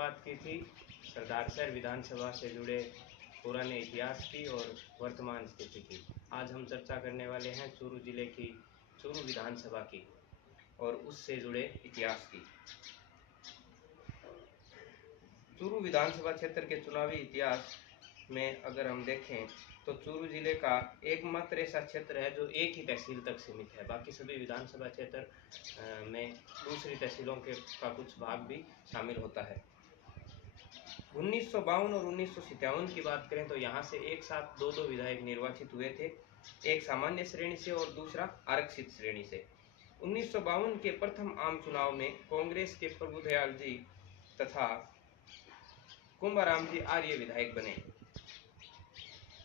बात की थी सरदारसर विधानसभा से जुड़े पुराने इतिहास की और वर्तमान स्थिति की। आज हम चर्चा करने वाले हैं चूरू जिले की चूरू विधानसभा की और उससे जुड़े इतिहास की। चूरू विधानसभा क्षेत्र के चुनावी इतिहास में अगर हम देखें तो चूरू जिले का एकमात्र ऐसा क्षेत्र है जो एक ही तहसील तक सीमित है। बाकी सभी विधानसभा क्षेत्र में दूसरी तहसीलों का कुछ भाग भी शामिल होता है। 1952 और 1957 की बात करें तो यहाँ से एक साथ दो विधायक निर्वाचित हुए थे, एक सामान्य श्रेणी से और दूसरा आरक्षित श्रेणी से। 1952 के प्रथम आम चुनाव में कांग्रेस के प्रभुदयाल जी तथा कुंभाराम जी आर्य विधायक बने।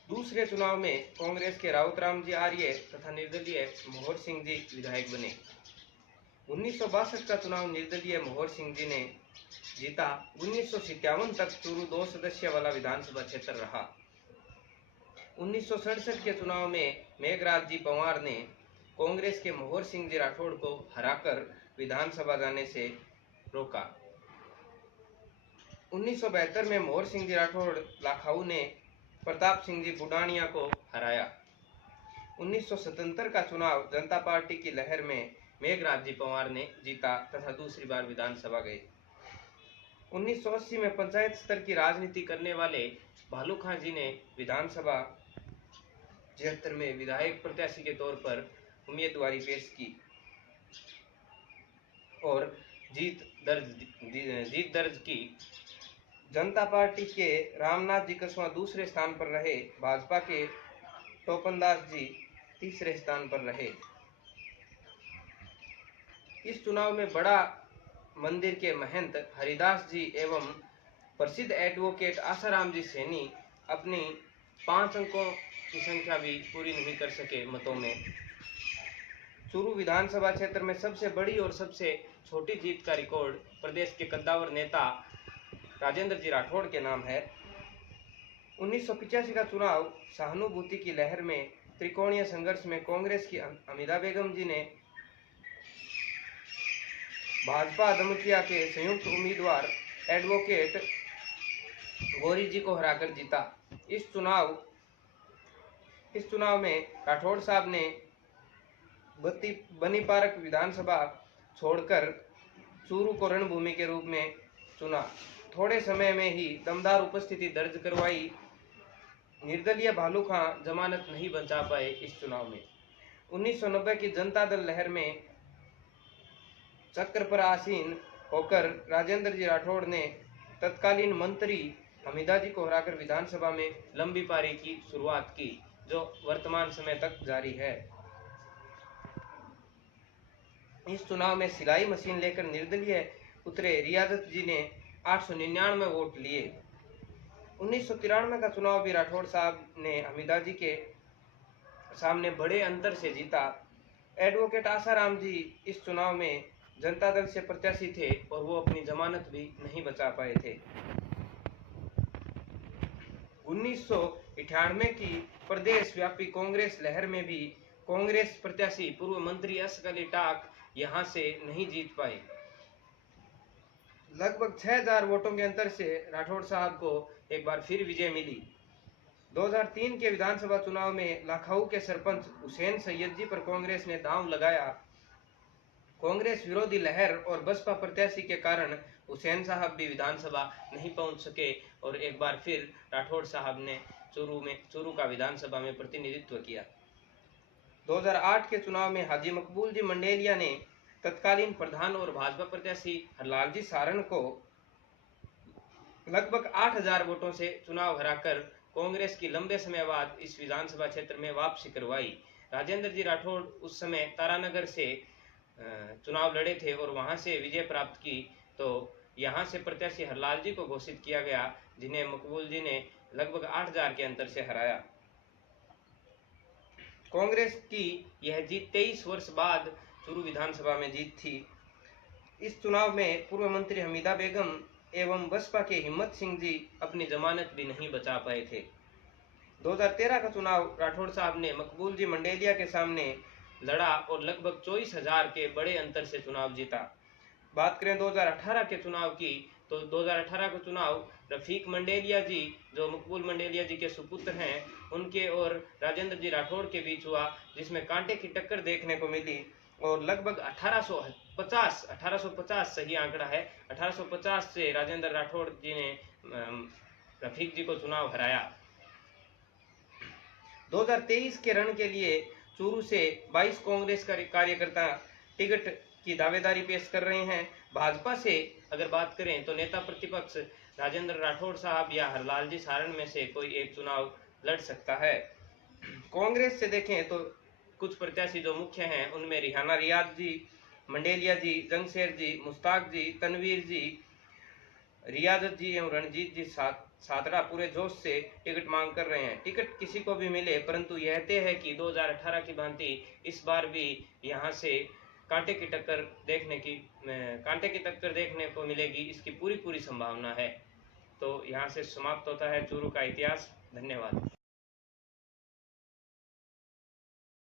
दूसरे चुनाव में कांग्रेस के राउतराम जी आर्य तथा निर्दलीय मोहर सिंह जी विधायक बने। 1962 का चुनाव निर्दलीय मोहर सिंह जी ने जीता। 1957 तक चूरू 2 सदस्य वाला विधानसभा क्षेत्र रहा। 1967 के चुनाव में मेघराज जी पंवार ने कांग्रेस के मोहर सिंह जी राठौड़ को हराकर विधानसभा जाने से रोका। 1972 में मोहर सिंह जी राठौड़ लाखाऊ ने प्रताप सिंह जी बुडानिया को हराया। 1977 का चुनाव जनता पार्टी की लहर में मेघराज जी पंवार ने जीता तथा दूसरी बार विधानसभा गए। 1980 में पंचायत स्तर की राजनीति करने वाले भालू खां जी ने विधानसभा 76 में विधायक प्रत्याशी के तौर पर उम्मीदवारी पेश की और जीत दर्ज की। जनता पार्टी के रामनाथ जी कसवा दूसरे स्थान पर रहे। भाजपा के टोपनदास जी तीसरे स्थान पर रहे। इस चुनाव में बड़ा मंदिर के महंत हरिदास जी एवं प्रसिद्ध एडवोकेट आसाराम जी सैनी अपनी 5 अंकों की संख्या भी पूरी नहीं कर सके मतों में। चूरू विधानसभा क्षेत्र में सबसे बड़ी और सबसे छोटी जीत का रिकॉर्ड प्रदेश के कद्दावर नेता राजेंद्र जी राठौड़ के नाम है। 1985 का चुनाव सहानुभूति की लहर में त्रिकोणीय संघर्ष में कांग्रेस की हमीदा बेगम जी ने भाजपा दमकिया के संयुक्त उम्मीदवार एडवोकेट गौरी जी को हराकर जीता। इस चुनाव में राठौड़ साहब ने बनी पार्क विधानसभा छोड़कर चूरू को रणभूमि के रूप में चुना। थोड़े समय में ही दमदार उपस्थिति दर्ज करवाई। निर्दलीय भालू खां जमानत नहीं बचा पाए इस चुनाव में। 1990 की जनता दल लहर में चक्र पर आसीन होकर राजेंद्र जी राठौड़ ने तत्कालीन मंत्री हमीदा जी को हराकर विधानसभा में लंबी पारी की शुरुआत की, जो वर्तमान समय तक जारी है। इस चुनाव में सिलाई मशीन लेकर निर्दलीय उतरे रियाजत जी ने 899 वोट लिए। 1993 का चुनाव भी राठौड़ साहब ने हमीदा जी के सामने बड़े अंतर से जीता। एडवोकेट आसाराम जी इस चुनाव में जनता दल से प्रत्याशी थे और वो अपनी जमानत भी नहीं बचा पाए थे। 1998 की प्रदेश व्यापी कांग्रेस लहर में भी कांग्रेस प्रत्याशी पूर्व मंत्री असफ अली टाक यहां से नहीं जीत पाए। लगभग 6000 वोटों के अंतर से राठौड़ साहब को एक बार फिर विजय मिली। 2003 के विधानसभा चुनाव में लाखाऊ के सरपंच हुसैन सैयद जी पर कांग्रेस ने दांव लगाया। कांग्रेस विरोधी लहर और बसपा प्रत्याशी के कारण हुसैन साहब भी विधानसभा नहीं पहुंच सके और एक बार फिर राठौड़ साहब ने चूरू का विधानसभा में प्रतिनिधित्व किया। 2008 के चुनाव में हाजी मकबूल जी मंडेलिया ने तत्कालीन प्रधान और भाजपा प्रत्याशी हरलाल जी सारण को लगभग 8000 वोटों से चुनाव हराकर कांग्रेस की लंबे समय बाद इस विधानसभा क्षेत्र में वापसी करवाई। राजेंद्र जी राठौड़ उस समय तारानगर से चुनाव लड़े थे और वहां से विजय प्राप्त की, तो यहां से प्रत्याशी हरलाल जी को घोषित किया गया, जिन्हें मकबूल जी ने लगभग 8000 के अंतर से हराया। कांग्रेस की यह जीत 23 वर्ष बाद चूरू विधानसभा में जीत थी। इस चुनाव में पूर्व मंत्री हमीदा बेगम एवं बसपा के हिम्मत सिंह जी अपनी जमानत भी नहीं बचा पाए थे। 2013 का चुनाव राठौड़ साहब ने मकबूल जी मंडेलिया के सामने लड़ा और लगभग 24,000 के बड़े अंतर से चुनाव जीता। बात करें 2018 के चुनाव की तो 2018 का चुनाव रफीक मंडेलिया जी, जो मकबूल मंडेलिया जी के सुपुत्र हैं, उनके और राजेंद्र जी राठौड़ के बीच हुआ, जिसमें कांटे की टक्कर देखने को मिली और लगभग 1850 सही आंकड़ा है, 1850 से राजेंद्र राठौड़ जी ने रफीक जी को चुनाव हराया। 2023 के रण के लिए चूरू से 22 कांग्रेस कार्यकर्ता टिकट की दावेदारी पेश कर रहे हैं। भाजपा से अगर बात करें तो नेता प्रतिपक्ष राजेंद्र राठौड़ साहब या हरलाल जी सारण में से कोई एक चुनाव लड़ सकता है। कांग्रेस से देखें तो कुछ प्रत्याशी जो मुख्य हैं उनमें रिहाना रियाज जी, मंडेलिया जी, जंगशेर जी, मुश्ताक जी, तनवीर जी, रियाजत जी एवं रणजीत जी सातरा पूरे जोश से टिकट मांग कर रहे हैं। टिकट किसी को भी मिले, परंतु यह तय है कि 2018 की भांति इस बार भी यहाँ से कांटे की टक्कर देखने को मिलेगी, इसकी पूरी संभावना है। तो यहाँ से समाप्त होता है चूरू का इतिहास। धन्यवाद।